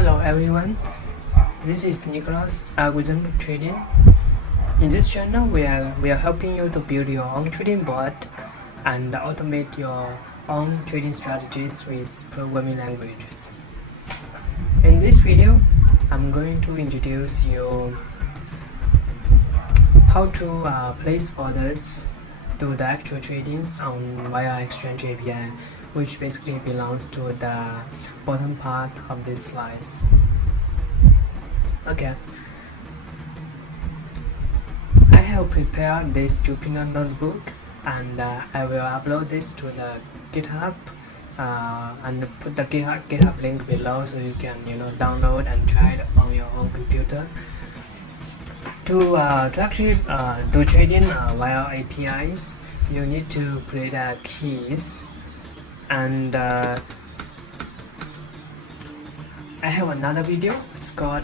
Hello everyone, this is Nicholas Algorithm Trading. In this channel, we are helping you to build your own trading bot and automate your own trading strategies with programming languages. In this video, I'm going to introduce you how to place orders to the actual tradings on via Exchange API, which basically belongs to the bottom part of this slice. Okay, I have prepared this Jupyter notebook and I will upload this to the GitHub and put the GitHub link below so you can download and try it on your own computer. To actually do trading via APIs, you need to create keys, and I have another video. It's called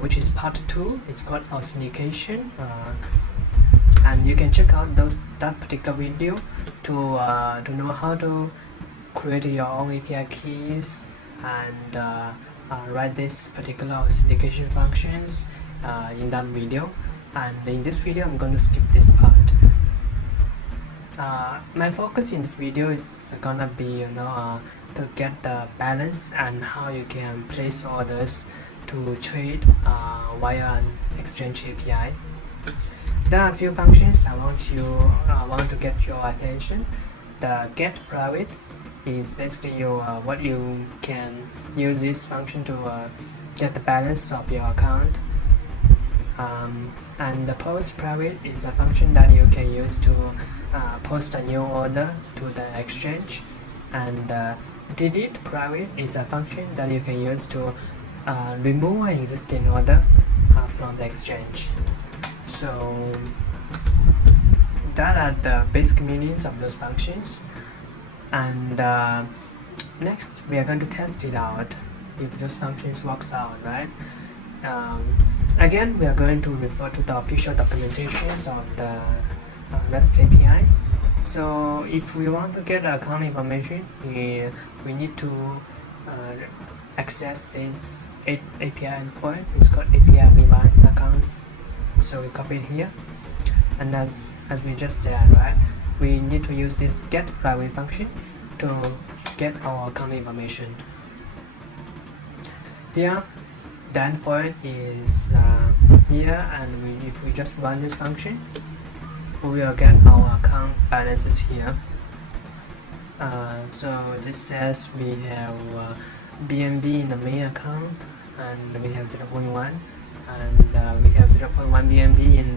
which is part 2. It's called authentication, and you can check out that particular video to know how to create your own API keys and write this particular authentication functions in that video. And in this video, I'm going to skip this part. My focus in this video is gonna be to get the balance and how you can place orders to trade via an Exchange API. There are a few functions I want to get your attention. The get private is basically what you can use this function to get the balance of your account. And the post private is a function that you can use to post a new order to the exchange, and delete private is a function that you can use to remove an existing order from the exchange. So that are the basic meanings of those functions, and next we are going to test it out if those functions works out, right? Again, we are going to refer to the official documentations of the REST API. So if we want to get account information, we need to access this API endpoint. It's called API rewind accounts. So we copy it here, and as we just said, right, we need to use this get private function to get our account information. Here the endpoint is here, and if we just run this function, we will get our account balances here. So this says we have BNB in the main account, and we have 0.1, and we have 0.1 BNB in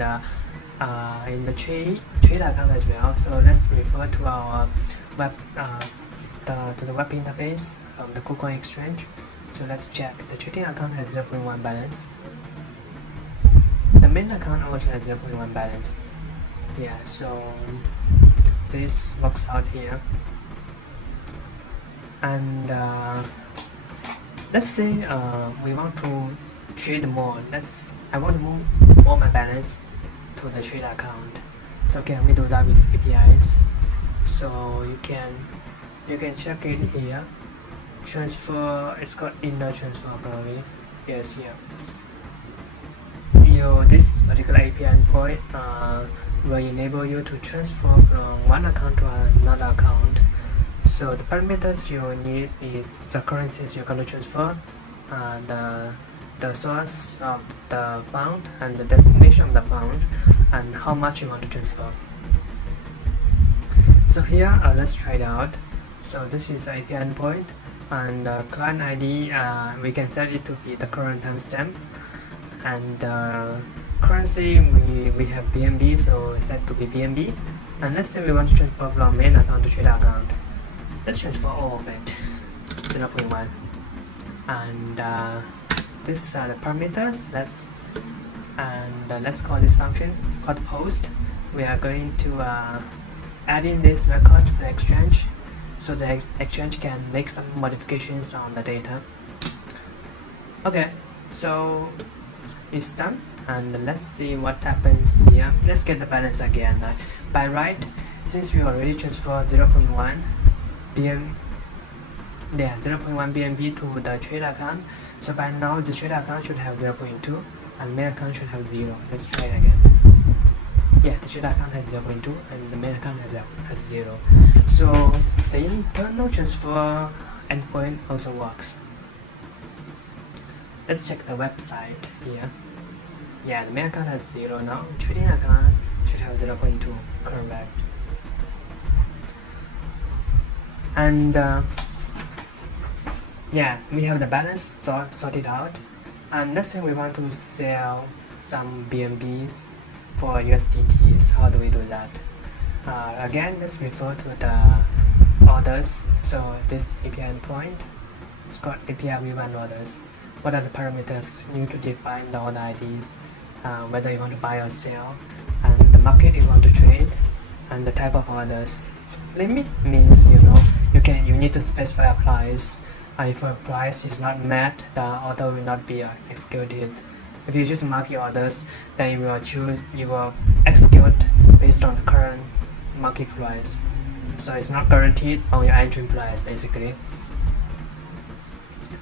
the trade account as well. So let's refer to our web to the web interface of the KuCoin exchange. So let's check. The trading account has 0.1 balance. The main account also has 0.1 balance. Yeah, so this works out here. And let's say we want to trade more. I want to move all my balance to the trade account. So can we do that with APIs? So you can check it here. Transfer, it's called inner transfer probably. Yes, here. This particular API endpoint will enable you to transfer from one account to another account. So the parameters you need is the currencies you're going to transfer, the source of the fund, and the destination of the fund, and how much you want to transfer. So here, let's try it out. So this is the API endpoint, and client ID, we can set it to be the current timestamp, and currency we have BNB, so it's set to be BNB. And let's say we want to transfer from main account to trade account. Let's transfer all of it, 0.1, and these are the parameters. Let's call this function called post. We are going to add in this record to the exchange, so the exchange can make some modifications on the data. Okay, so it's done, and let's see what happens here. Let's get the balance again. By right, since we already transferred 0.1 BNB there 0.1 BNB to the trade account. So by now the trade account should have 0.2 and main account should have 0. Let's try it again. Yeah, the trade account has 0.2 and the main account has 0. So the internal transfer endpoint also works. Let's check the website here. Yeah, the main account has 0 now. Trading account should have 0.2, correct. And yeah, we have the balance sorted out. And next thing we want to sell some BNBs for USDTs. How do we do that? Again, let's refer to the orders. So this API endpoint, it's called API V1 orders. What are the parameters? You need to define the order IDs, whether you want to buy or sell, and the market you want to trade, and the type of orders. Limit means you need to specify a price. If a price is not met, the order will not be executed. If you just mark your orders, then you will execute based on the current market price. So it's not guaranteed on your entry price basically.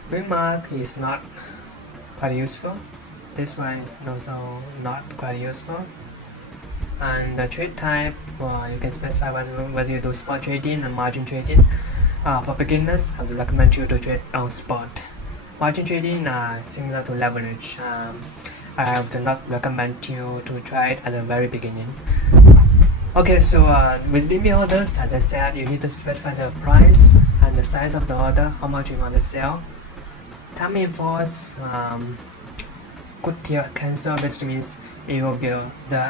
Remark is not quite useful. This one is also not quite useful. And the trade type, you can specify whether you do spot trading and margin trading. For beginners, I would recommend you to trade on spot. Margin trading similar to leverage. I would not recommend you to try it at the very beginning. Okay, so with BNB orders, as I said, you need to specify the price and the size of the order, how much you want to sell. Time enforce, good till cancel basically means the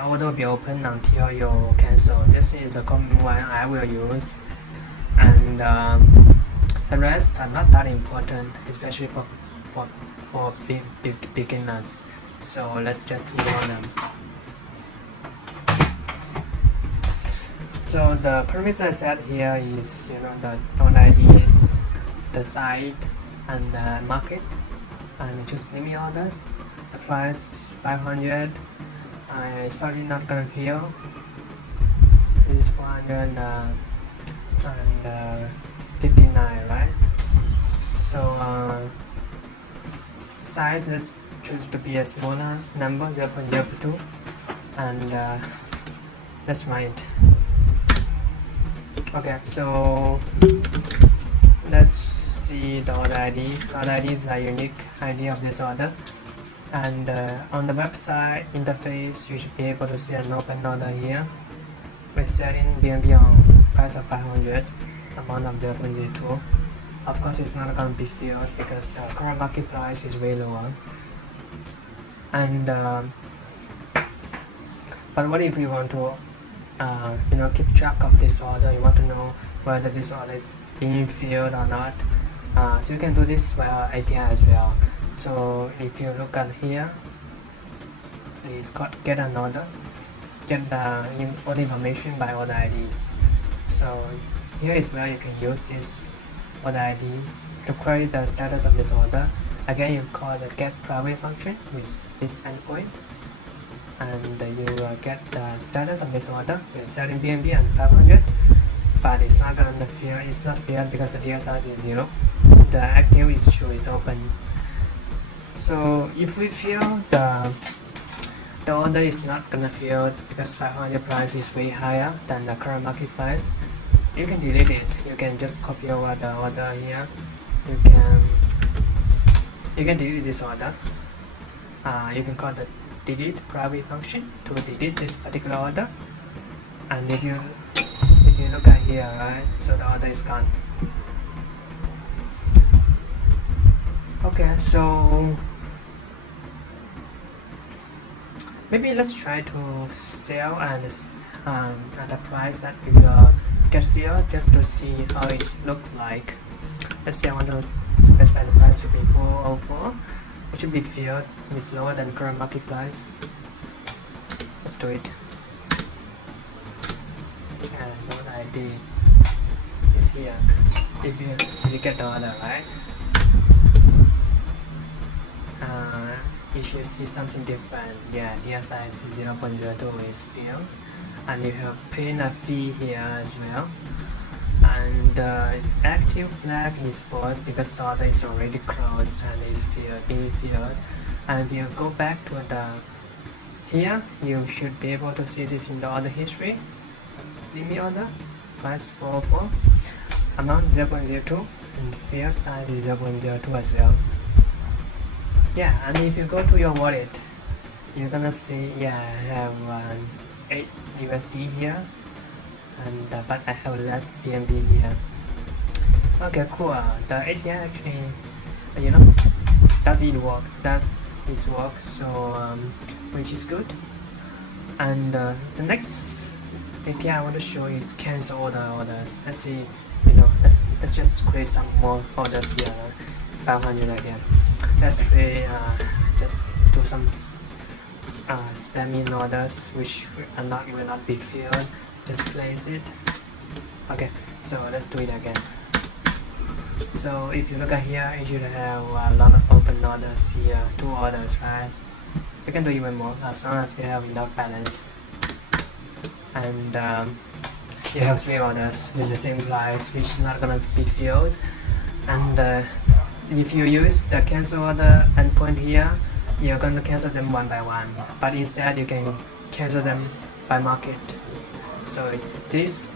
order will be open until you cancel. This is a common one I will use, and the rest are not that important, especially for beginners. So let's just ignore them. So the parameters I set here is the order IDs, the site, and the market, and just limit orders. The price 500. It's probably not gonna fill. It's 459, right? So size, let's choose to be a smaller number, 0.02, and let's run it. Okay, so let's see the order IDs. Order IDs are unique ID of this order. And on the website interface, you should be able to see an open order here. We're setting BNB on price of 500, amount of 0.02. Of course, it's not going to be filled because the current market price is way lower. And but what if you want to keep track of this order? You want to know whether this order is being filled or not. So you can do this via API as well. So if you look at here, it's called get an order, get the order information by order IDs. So here is where you can use these order IDs to query the status of this order. Again, you call the get private function with this endpoint, and you get the status of this order. We're setting BNB and 500, but it's not gonna fill. It's not filled because the deal size is 0. The active issue is open. So if we feel the order is not gonna fill because 500 price is way higher than the current market price, you can delete it. You can just copy over the order here. You can delete this order. You can call the delete private function to delete this particular order. And if you look at here, right, so the order is gone. Okay, so maybe let's try to sell and at a price that we will get filled, just to see how it looks like. Let's say I want to specify the price to be 404. It should be filled with lower than current market price. Let's do it. And the order ID is here. If you get the order, right? You should see something different. Yeah, deal size 0.02 is filled, and you have paying a fee here as well. and its active flag is false because the order is already closed and is being filled. And if you go back to the here, you should be able to see this in the order history. Limit order price 404, amount 0.02, and field size is 0.02 as well. Yeah, and if you go to your wallet, you're gonna see, yeah, I have 8 USD here, and but I have less BNB here. Okay, cool. The API actually, does it work? Does it work? So which is good. And the next API I want to show is cancel order orders. Let's see, let's just create some more orders here. 500 again. Let's create just do some spamming orders which will not be filled. Just place it. Okay, so let's do it again. So if you look at here, you should have a lot of open orders here, 2 orders, right? You can do even more as long as you have enough balance. And you have 3 orders with the same price, which is not gonna be filled. And if you use the cancel order endpoint here, you're gonna cancel them one by one. But instead, you can cancel them by market. So this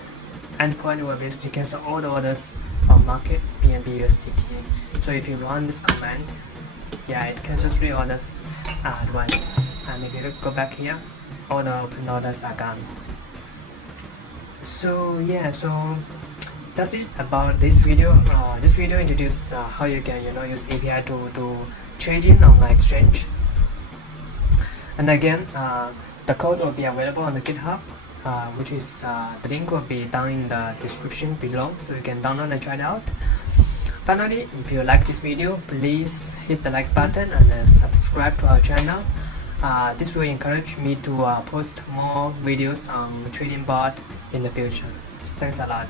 endpoint will basically cancel all the orders of market BNB USDT. So if you run this command, yeah, it cancels 3 orders at once. And if you go back here, all the open orders are gone. So yeah, so that's it about this video. This video introduces how you can use API to trade in on the exchange. And again, the code will be available on the GitHub, which is the link will be down in the description below, so you can download and try it out. Finally, if you like this video, please hit the like button and subscribe to our channel. This will encourage me to post more videos on trading bot in the future. Thanks a lot.